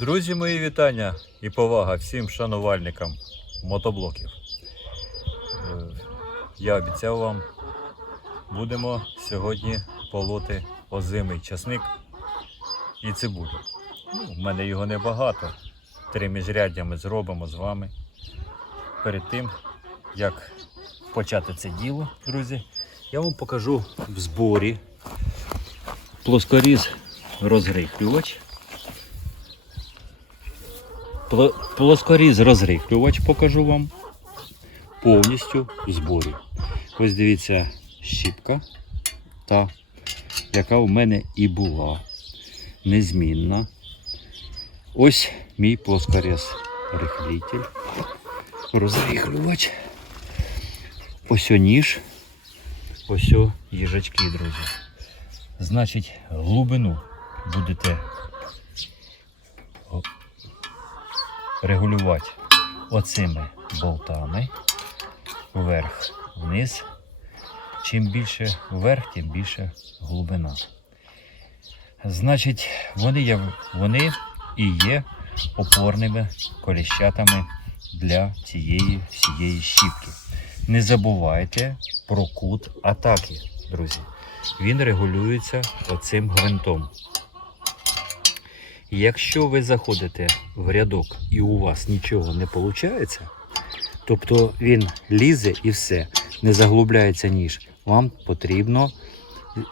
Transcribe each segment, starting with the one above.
Друзі, мої вітання і повага всім шанувальникам мотоблоків. Е, Я обіцяв вам, будемо сьогодні полоти озимий часник і цибулю. Ну, в мене його небагато. Три міжряддя ми зробимо з вами. Перед тим, як почати це діло, друзі, я вам покажу в зборі плоскоріз розрихлювач. Пло- Плоскоріз розрихлювач покажу вам повністю в зборі. Ось дивіться щіпка, та, яка у мене і була незмінна. Ось мій плоскоріз рихлитель, розрихлювач. Ось о ніж, ось о їжачки, друзі. Значить, глибину будете регулювати оцими болтами вверх, вниз. Чим більше вверх, тим більше глибина. Значить, вони, вони і є опорними коліщатами для цієї всієї щіпки. Не забувайте про кут атаки, друзі. Він регулюється оцим гвинтом. Якщо ви заходите в рядок і у вас нічого не виходить, тобто він лізе і все, не заглубляється ніж, вам потрібно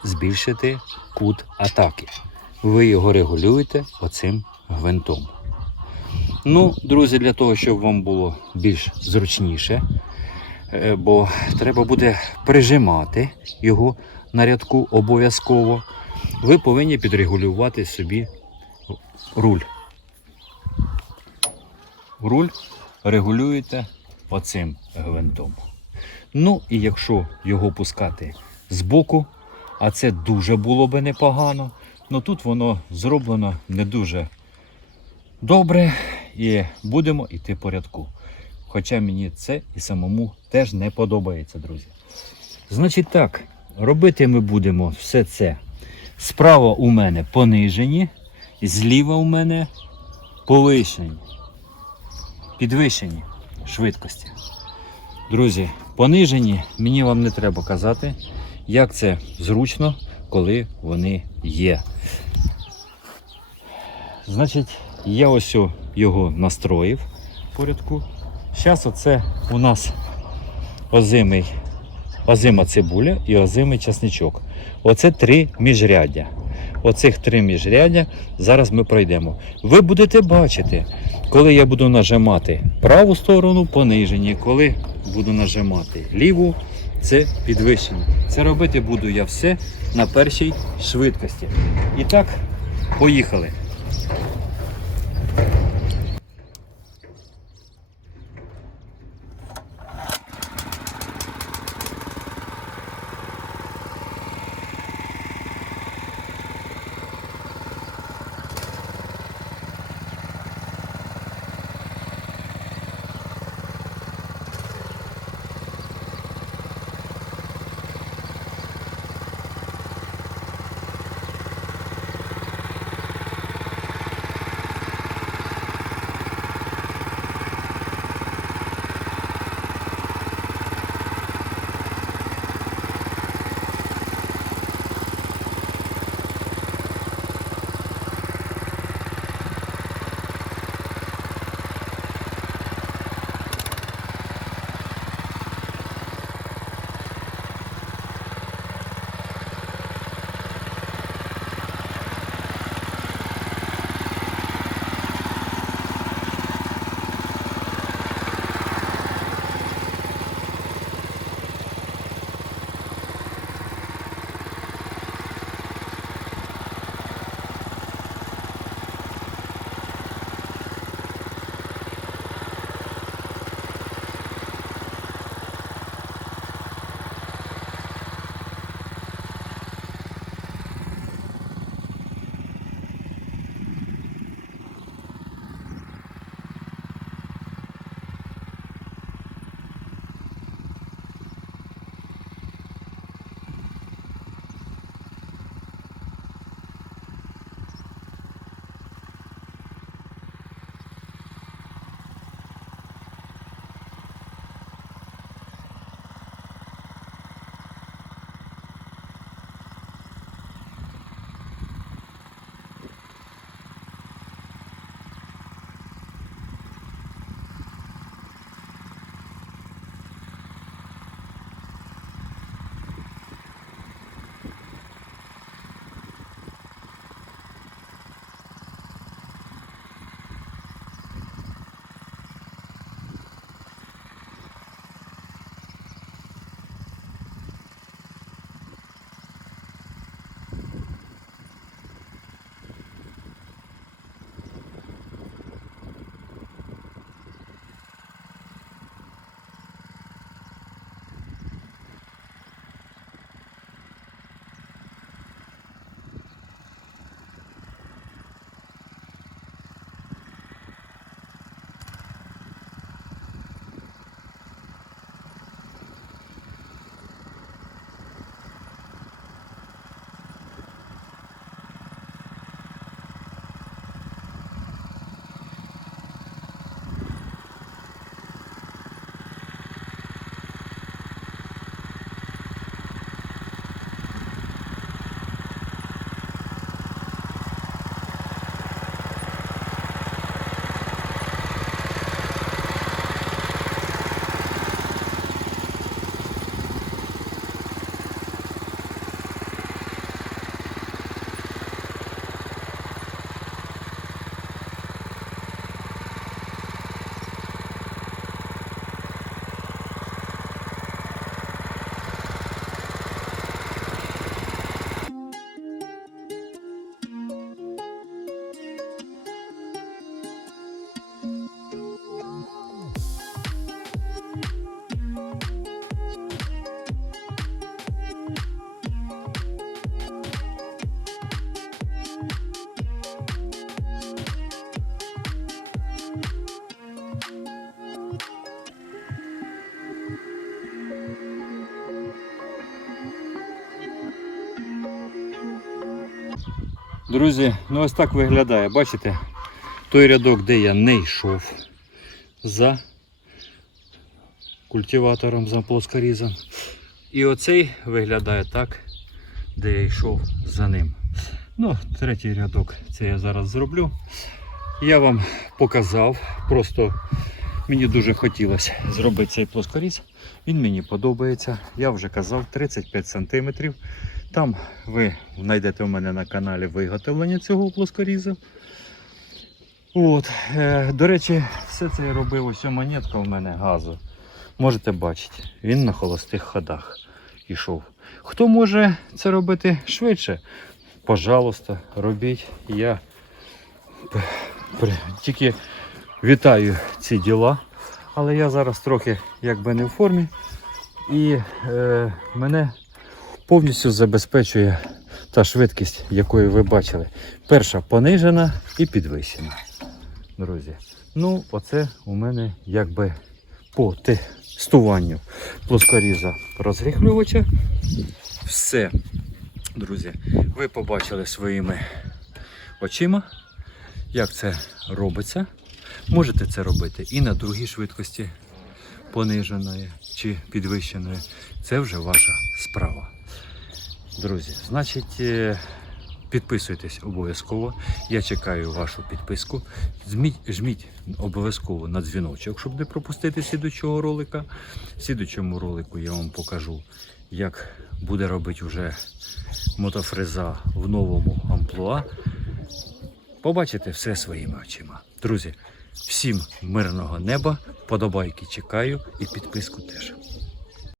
збільшити кут атаки. Ви його регулюєте оцим гвинтом. Ну, друзі, для того, щоб вам було більш зручніше, е, бо треба буде прижимати його на рядку обов'язково, ви повинні підрегулювати собі руль. Руль регулюєте оцим гвинтом. Ну і якщо його пускати збоку, а це дуже було би непогано, ну тут воно зроблено не дуже добре і будемо йти по рядку. Хоча мені це і самому теж не подобається, друзі. Значить так, робити ми будемо все це. Справа у мене понижені, зліва у мене повишені, підвищені швидкості. Друзі, понижені, мені вам не треба казати, як це зручно, коли вони є. Значить, я ось його настроїв порядку. Зараз оце у нас озимий, озима цибуля і озимий часничок. Оце три міжряддя. Оцих три міжряддя зараз ми пройдемо. Ви будете бачити, коли я буду нажимати праву сторону понижені, коли буду нажимати ліву, це підвищення. Це робити буду я все на першій швидкості. І так, поїхали. Друзі, ну ось так виглядає. Бачите? Той рядок, де я не йшов за культиватором, за плоскорізом. І оцей виглядає так, де я йшов за ним. Ну, третій рядок це я зараз зроблю. Я вам показав, просто мені дуже хотілося зробити цей плоскоріз. Він мені подобається. Я вже казав 35 см. Там ви знайдете у мене на каналі виготовлення цього плоскорізу. От, е, до речі, все це я робив ось монетка у мене газу. Можете бачити, він на холостих ходах йшов. Хто може це робити швидше? Пожалуйста, робіть. Я тільки вітаю ці діла, але я зараз трохи якби не в формі. І е, мене повністю забезпечує та швидкість, якою ви бачили. Перша понижена і підвищена. Друзі. Ну, оце у мене якби по тестуванню плоскоріза розріхлювача. Все, друзі, ви побачили своїми очима, як це робиться. Можете це робити і на другій швидкості пониженої чи підвищеної. Це вже ваша справа. Друзі, значить, е, підписуйтесь обов'язково. Я чекаю вашу підписку. Зміть, жміть обов'язково на дзвіночок, щоб не пропустити слідучого ролика. В слідучому ролику я вам покажу, як буде робити вже мотофреза в новому амплуа. Побачите все своїми очима. Друзі, всім мирного неба, подобайки чекаю і підписку теж.